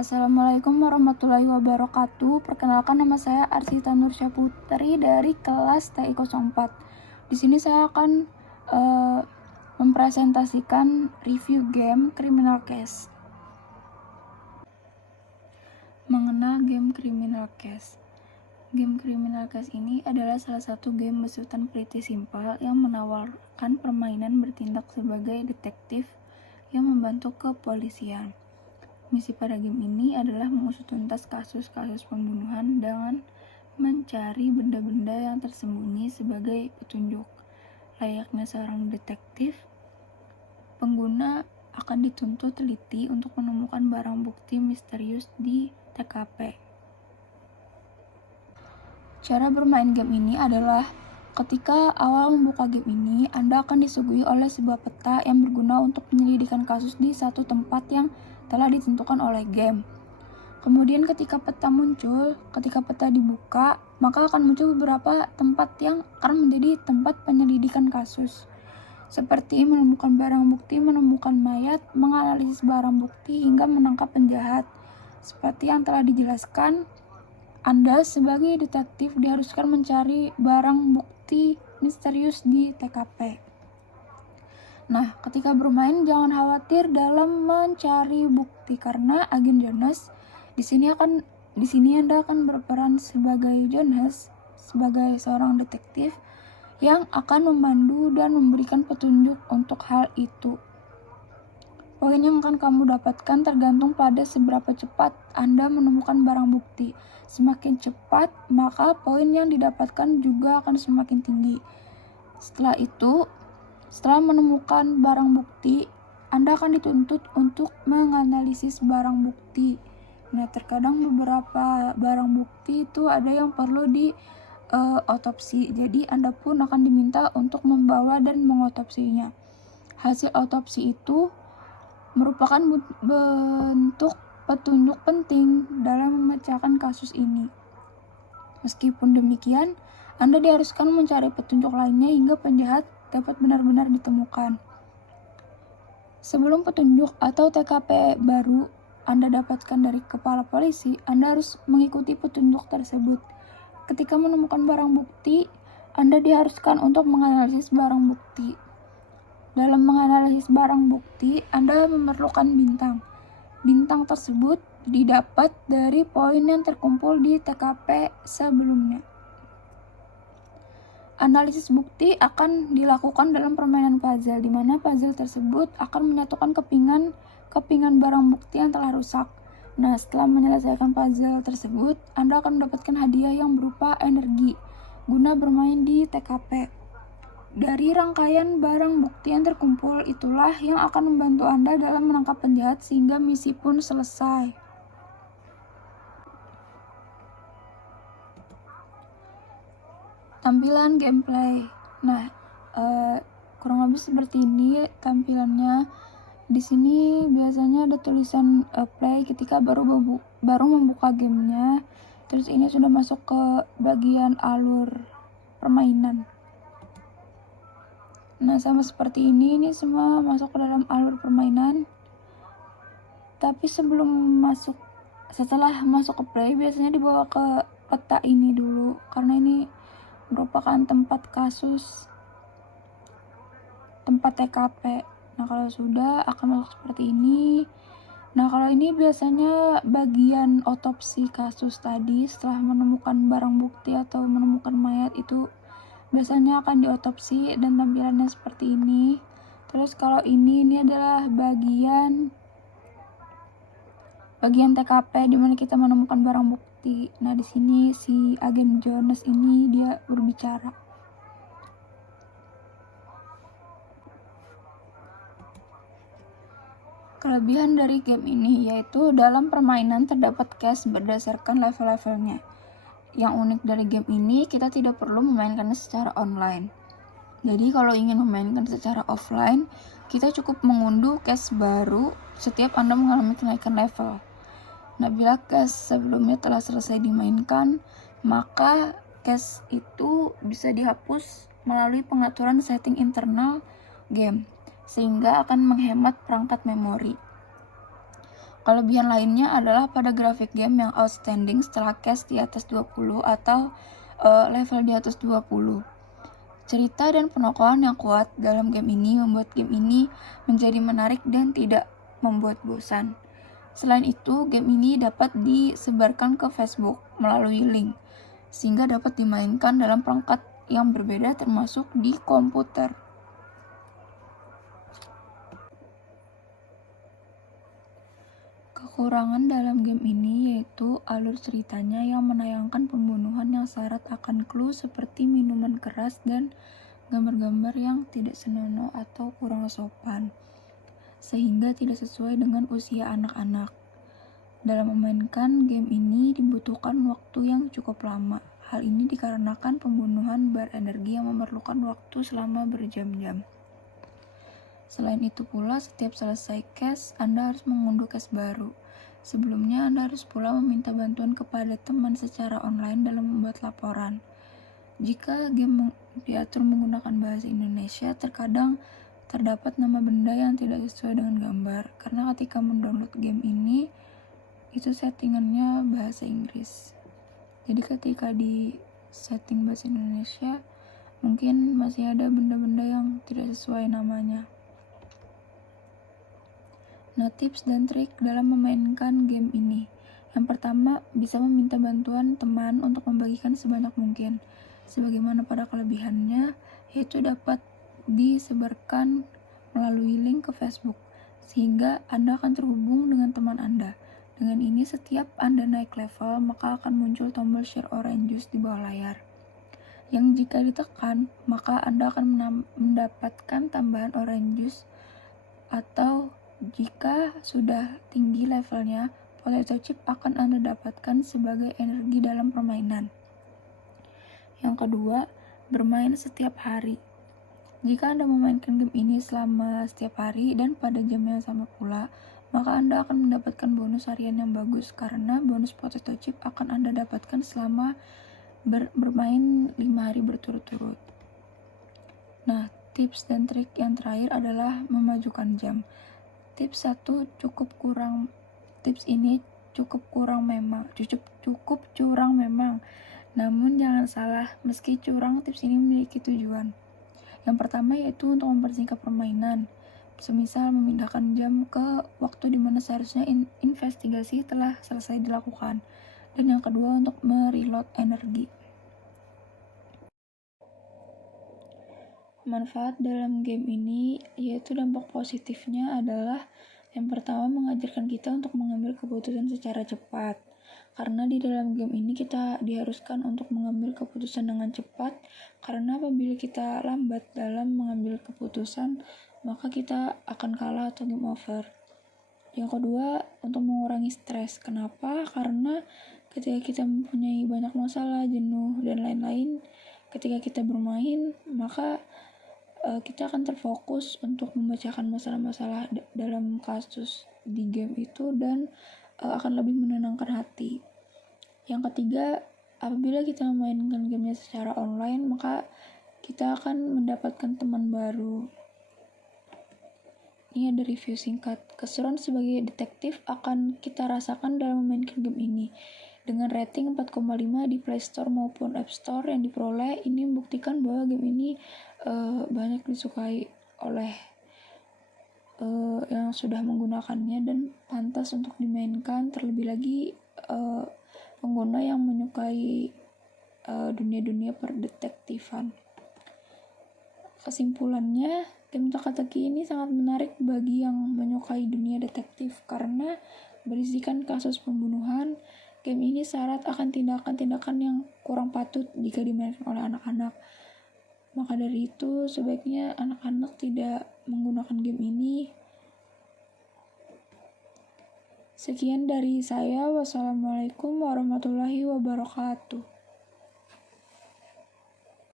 Assalamualaikum warahmatullahi wabarakatuh. Perkenalkan, nama saya Arsita Nursya Putri dari kelas TI 04. Di sini saya akan mempresentasikan review game Criminal Case. Mengenal game Criminal Case. Game Criminal Case ini adalah salah satu game besutan pretty simple yang menawarkan permainan bertindak sebagai detektif yang membantu kepolisian. Misi pada game ini adalah mengusut tuntas kasus-kasus pembunuhan dengan mencari benda-benda yang tersembunyi sebagai petunjuk. Layaknya seorang detektif, pengguna akan dituntut teliti untuk menemukan barang bukti misterius di TKP. Cara bermain game ini adalah ketika awal membuka game ini, Anda akan disuguhi oleh sebuah peta yang berguna untuk penyelidikan kasus di satu tempat yang telah ditentukan oleh game. Kemudian ketika peta dibuka, maka akan muncul beberapa tempat yang akan menjadi tempat penyelidikan kasus, seperti menemukan barang bukti, menemukan mayat, menganalisis barang bukti, hingga menangkap penjahat. Seperti yang telah dijelaskan, Anda sebagai detektif diharuskan mencari barang bukti misterius di TKP. Nah, ketika bermain jangan khawatir dalam mencari bukti karena agen Jones di sini Anda akan berperan sebagai Jones, sebagai seorang detektif yang akan memandu dan memberikan petunjuk untuk hal itu. Poin yang akan kamu dapatkan tergantung pada seberapa cepat Anda menemukan barang bukti. Semakin cepat, maka poin yang didapatkan juga akan semakin tinggi. Setelah menemukan barang bukti, Anda akan dituntut untuk menganalisis barang bukti. Nah, terkadang beberapa barang bukti itu ada yang perlu di otopsi. Jadi, Anda pun akan diminta untuk membawa dan mengotopsinya. Hasil otopsi itu merupakan bentuk petunjuk penting dalam memecahkan kasus ini. Meskipun demikian, Anda diharuskan mencari petunjuk lainnya hingga penjahat dapat benar-benar ditemukan. Sebelum petunjuk atau TKP baru Anda dapatkan dari kepala polisi, Anda harus mengikuti petunjuk tersebut. Ketika menemukan barang bukti, Anda diharuskan untuk menganalisis barang bukti. Dalam menganalisis barang bukti, Anda memerlukan bintang. Bintang tersebut didapat dari poin yang terkumpul di TKP sebelumnya. Analisis bukti akan dilakukan dalam permainan puzzle, di mana puzzle tersebut akan menyatukan kepingan barang bukti yang telah rusak. Nah, setelah menyelesaikan puzzle tersebut, Anda akan mendapatkan hadiah yang berupa energi guna bermain di TKP. Dari rangkaian barang bukti yang terkumpul itulah yang akan membantu Anda dalam menangkap penjahat sehingga misi pun selesai. Tampilan gameplay. Nah, kurang lebih seperti ini tampilannya. Di sini biasanya ada tulisan play ketika baru membuka gamenya. Terus ini sudah masuk ke bagian alur permainan. Nah, sama seperti ini semua masuk ke dalam alur permainan. Tapi setelah masuk ke play, biasanya dibawa ke peta ini dulu, karena ini merupakan tempat kasus, tempat TKP. Nah, kalau sudah akan masuk seperti ini. Nah, kalau ini biasanya bagian otopsi kasus tadi. Setelah menemukan barang bukti atau menemukan mayat, itu biasanya akan diotopsi dan tampilannya seperti ini. Terus kalau ini adalah bagian TKP di mana kita menemukan barang bukti. Nah, di sini si agen Jones ini dia berbicara. Kelebihan dari game ini yaitu dalam permainan terdapat case berdasarkan level-levelnya. Yang unik dari game ini, kita tidak perlu memainkannya secara online. Jadi kalau ingin memainkan secara offline, kita cukup mengunduh case baru setiap Anda mengalami kenaikan level. Nah, bila case sebelumnya telah selesai dimainkan, maka case itu bisa dihapus melalui pengaturan setting internal game, sehingga akan menghemat perangkat memori. Kelebihan lainnya adalah pada grafik game yang outstanding setelah cash di atas 20 atau level di atas 20. Cerita dan penokohan yang kuat dalam game ini membuat game ini menjadi menarik dan tidak membuat bosan. Selain itu, game ini dapat disebarkan ke Facebook melalui link, sehingga dapat dimainkan dalam perangkat yang berbeda termasuk di komputer. Kekurangan dalam game ini yaitu alur ceritanya yang menayangkan pembunuhan yang syarat akan clue seperti minuman keras dan gambar-gambar yang tidak senonoh atau kurang sopan, sehingga tidak sesuai dengan usia anak-anak. Dalam memainkan game ini dibutuhkan waktu yang cukup lama. Hal ini dikarenakan pembunuhan berenergi yang memerlukan waktu selama berjam-jam. Selain itu pula, setiap selesai cache, Anda harus mengunduh cache baru. Sebelumnya, Anda harus pula meminta bantuan kepada teman secara online dalam membuat laporan. Jika game diatur menggunakan bahasa Indonesia, terkadang terdapat nama benda yang tidak sesuai dengan gambar, karena ketika mendownload game ini, itu settingannya bahasa Inggris. Jadi ketika di setting bahasa Indonesia, mungkin masih ada benda-benda yang tidak sesuai namanya. Nah, tips dan trik dalam memainkan game ini. Yang pertama, bisa meminta bantuan teman untuk membagikan sebanyak mungkin. Sebagaimana pada kelebihannya, yaitu dapat disebarkan melalui link ke Facebook, sehingga Anda akan terhubung dengan teman Anda. Dengan ini, setiap Anda naik level, maka akan muncul tombol share orange juice di bawah layar. Yang jika ditekan, maka Anda akan mendapatkan tambahan orange juice, atau jika sudah tinggi levelnya, potato chip akan Anda dapatkan sebagai energi dalam permainan. Yang kedua, bermain setiap hari. Jika Anda memainkan game ini selama setiap hari dan pada jam yang sama pula, maka Anda akan mendapatkan bonus harian yang bagus karena bonus potato chip akan Anda dapatkan selama bermain 5 hari berturut-turut. Nah, tips dan trik yang terakhir adalah memajukan jam. Tips ini cukup curang memang. Namun jangan salah, meski curang, tips ini memiliki tujuan. Yang pertama yaitu untuk mempersingkat permainan, semisal memindahkan jam ke waktu di mana seharusnya investigasi telah selesai dilakukan. Dan yang kedua untuk mereload energi. Manfaat dalam game ini yaitu dampak positifnya adalah yang pertama mengajarkan kita untuk mengambil keputusan secara cepat. Karena di dalam game ini kita diharuskan untuk mengambil keputusan dengan cepat, karena apabila kita lambat dalam mengambil keputusan, maka kita akan kalah atau game over. Yang kedua, untuk mengurangi stres. Kenapa? Karena ketika kita mempunyai banyak masalah, jenuh, dan lain-lain, ketika kita bermain, maka kita akan terfokus untuk memecahkan masalah-masalah dalam kasus di game itu dan akan lebih menenangkan hati. Yang ketiga, apabila kita memainkan gamenya secara online, maka kita akan mendapatkan teman baru. Ini ada review singkat. Keseruan sebagai detektif akan kita rasakan dalam memainkan game ini. Dengan rating 4,5 di Play Store maupun App Store yang diperoleh, ini membuktikan bahwa game ini banyak disukai oleh yang sudah menggunakannya dan pantas untuk dimainkan, terlebih lagi pengguna yang menyukai dunia-dunia perdetektifan. Kesimpulannya, game teka-teki ini sangat menarik bagi yang menyukai dunia detektif karena berisikan kasus pembunuhan. Game ini syarat akan tindakan-tindakan yang kurang patut jika dimainkan oleh anak-anak. Maka dari itu, sebaiknya anak-anak tidak menggunakan game ini. Sekian dari saya. Wassalamualaikum warahmatullahi wabarakatuh.